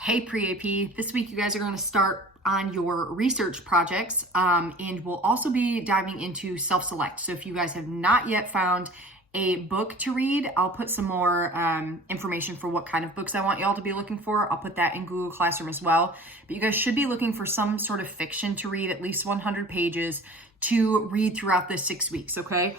Hey pre-AP, this week you guys are going to start on your research projects and we'll also be diving into self-select. So if you guys have not yet found a book to read, I'll put some more information for what kind of books I want y'all to be looking for. I'll put that in Google Classroom as well. But you guys should be looking for some sort of fiction to read, at least 100 pages to read throughout the 6 weeks, okay?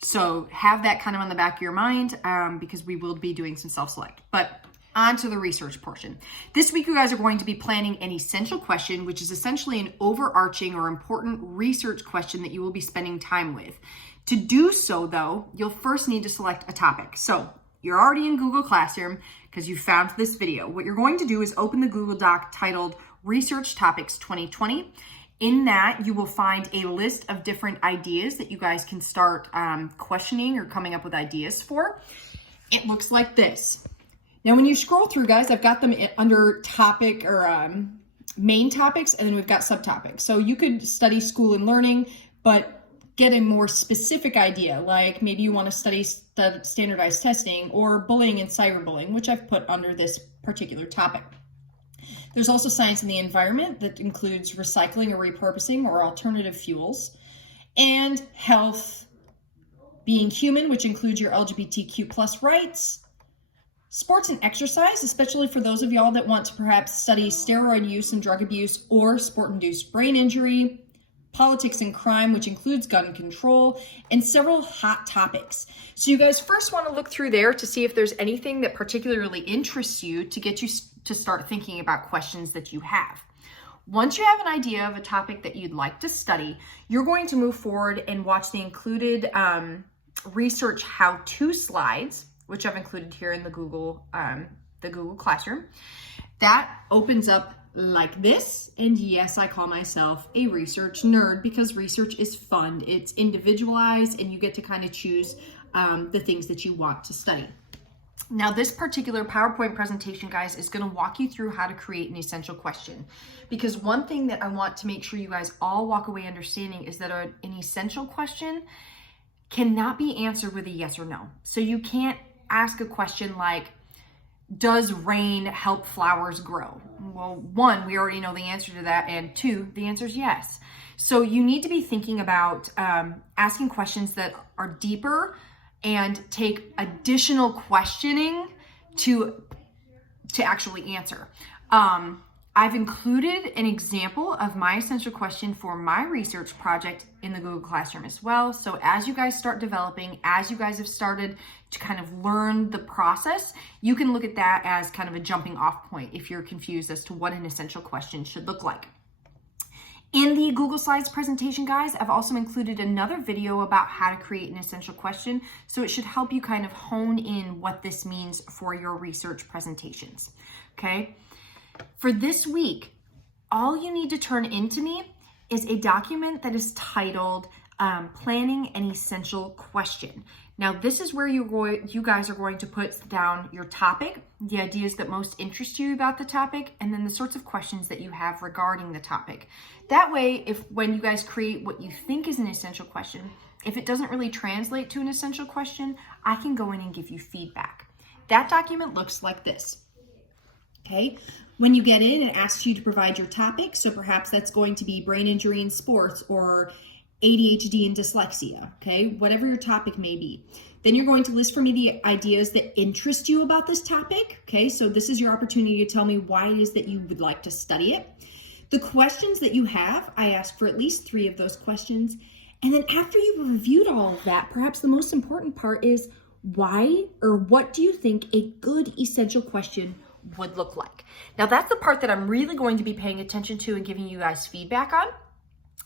So have that kind of on the back of your mind because we will be doing some self-select. But on to the research portion. This week, you guys are going to be planning an essential question, which is essentially an overarching or important research question that you will be spending time with. To do so, though, you'll first need to select a topic. So you're already in Google Classroom because you found this video. What you're going to do is open the Google Doc titled Research Topics 2020. In that, you will find a list of different ideas that you guys can start questioning or coming up with ideas for. It looks like this. Now, when you scroll through, guys, I've got them under topic or main topics, and then we've got subtopics. So you could study school and learning, but get a more specific idea, like maybe you want to study standardized testing or bullying and cyberbullying, which I've put under this particular topic. There's also science and the environment that includes recycling or repurposing or alternative fuels, and health, being human, which includes your LGBTQ plus rights. Sports and exercise, especially for those of y'all that want to perhaps study steroid use and drug abuse or sport-induced brain injury. Politics and crime, which includes gun control, and several hot topics. So you guys first want to look through there to see if there's anything that particularly interests you to get you to start thinking about questions that you have. Once you have an idea of a topic that you'd like to study, you're going to move forward and watch the included research how-to slides, which I've included here in the Google Classroom. That opens up like this. And yes, I call myself a research nerd because research is fun. It's individualized and you get to kind of choose the things that you want to study. Now, this particular PowerPoint presentation, guys, is going to walk you through how to create an essential question. Because one thing that I want to make sure you guys all walk away understanding is that an essential question cannot be answered with a yes or no. So you can't ask a question like, does rain help flowers grow? Well, one, we already know the answer to that, and two, the answer is yes. So you need to be thinking about asking questions that are deeper and take additional questioning to actually answer. I've included an example of my essential question for my research project in the Google Classroom as well. So as you guys start developing, as you guys have started to kind of learn the process, you can look at that as kind of a jumping off point if you're confused as to what an essential question should look like. In the Google Slides presentation, guys, I've also included another video about how to create an essential question. So it should help you kind of hone in what this means for your research presentations, okay? For this week, all you need to turn into me is a document that is titled Planning an Essential Question. Now, this is where you guys are going to put down your topic, the ideas that most interest you about the topic, and then the sorts of questions that you have regarding the topic. That way, when you guys create what you think is an essential question, if it doesn't really translate to an essential question, I can go in and give you feedback. That document looks like this. Okay, when you get in, it asks you to provide your topic. So perhaps that's going to be brain injury in sports or ADHD and dyslexia, okay, whatever your topic may be. Then you're going to list for me the ideas that interest you about this topic, okay? So this is your opportunity to tell me why it is that you would like to study it. The questions that you have, I ask for at least 3 of those questions. And then after you've reviewed all of that, perhaps the most important part is why or what do you think a good essential question would look like? Now, that's the part that I'm really going to be paying attention to and giving you guys feedback on.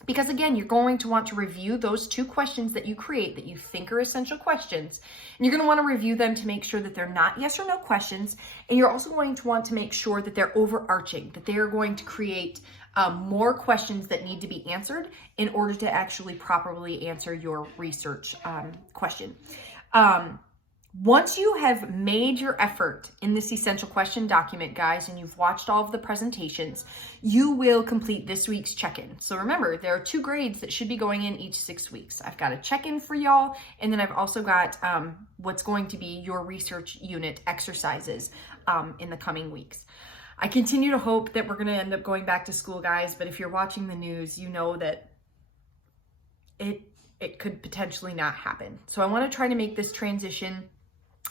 Because again, you're going to want to review those 2 questions that you create that you think are essential questions. And you're going to want to review them to make sure that they're not yes or no questions. And you're also going to want to make sure that they're overarching, that they are going to create more questions that need to be answered in order to actually properly answer your research question. Once you have made your effort in this essential question document, guys, and you've watched all of the presentations, you will complete this week's check-in. So remember, there are 2 grades that should be going in each 6 weeks. I've got a check-in for y'all, and then I've also got what's going to be your research unit exercises in the coming weeks. I continue to hope that we're going to end up going back to school, guys, but if you're watching the news, you know that it could potentially not happen. So I want to try to make this transition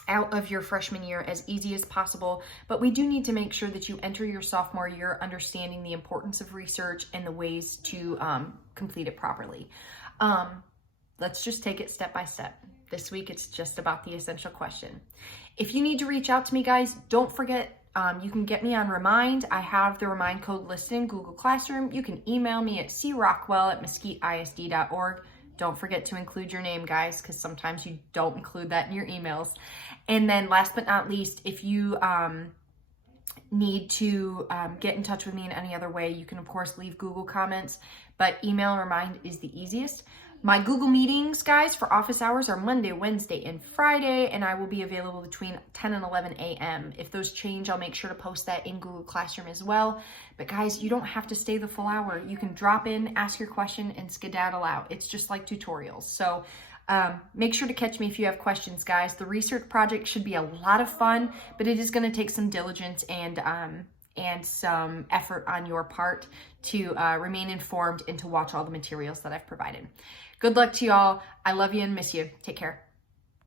out of your freshman year as easy as possible, but we do need to make sure that you enter your sophomore year understanding the importance of research and the ways to complete it properly. Let's just take it step by step. This week, it's just about the essential question. If you need to reach out to me, guys, don't forget, you can get me on Remind. I have the Remind code listed in Google Classroom. You can email me at crockwell@mesquiteisd.org. Don't forget to include your name, guys, because sometimes you don't include that in your emails. And then last but not least, if you need to get in touch with me in any other way, you can, of course, leave Google comments, but email Remind is the easiest. My Google meetings, guys, for office hours are Monday, Wednesday, and Friday, and I will be available between 10 and 11 a.m. If those change, I'll make sure to post that in Google Classroom as well. But guys, you don't have to stay the full hour. You can drop in, ask your question, and skedaddle out. It's just like tutorials. So make sure to catch me if you have questions, guys. The research project should be a lot of fun, but it is going to take some diligence and some effort on your part to remain informed and to watch all the materials that I've provided. Good luck to y'all. I love you and miss you. Take care.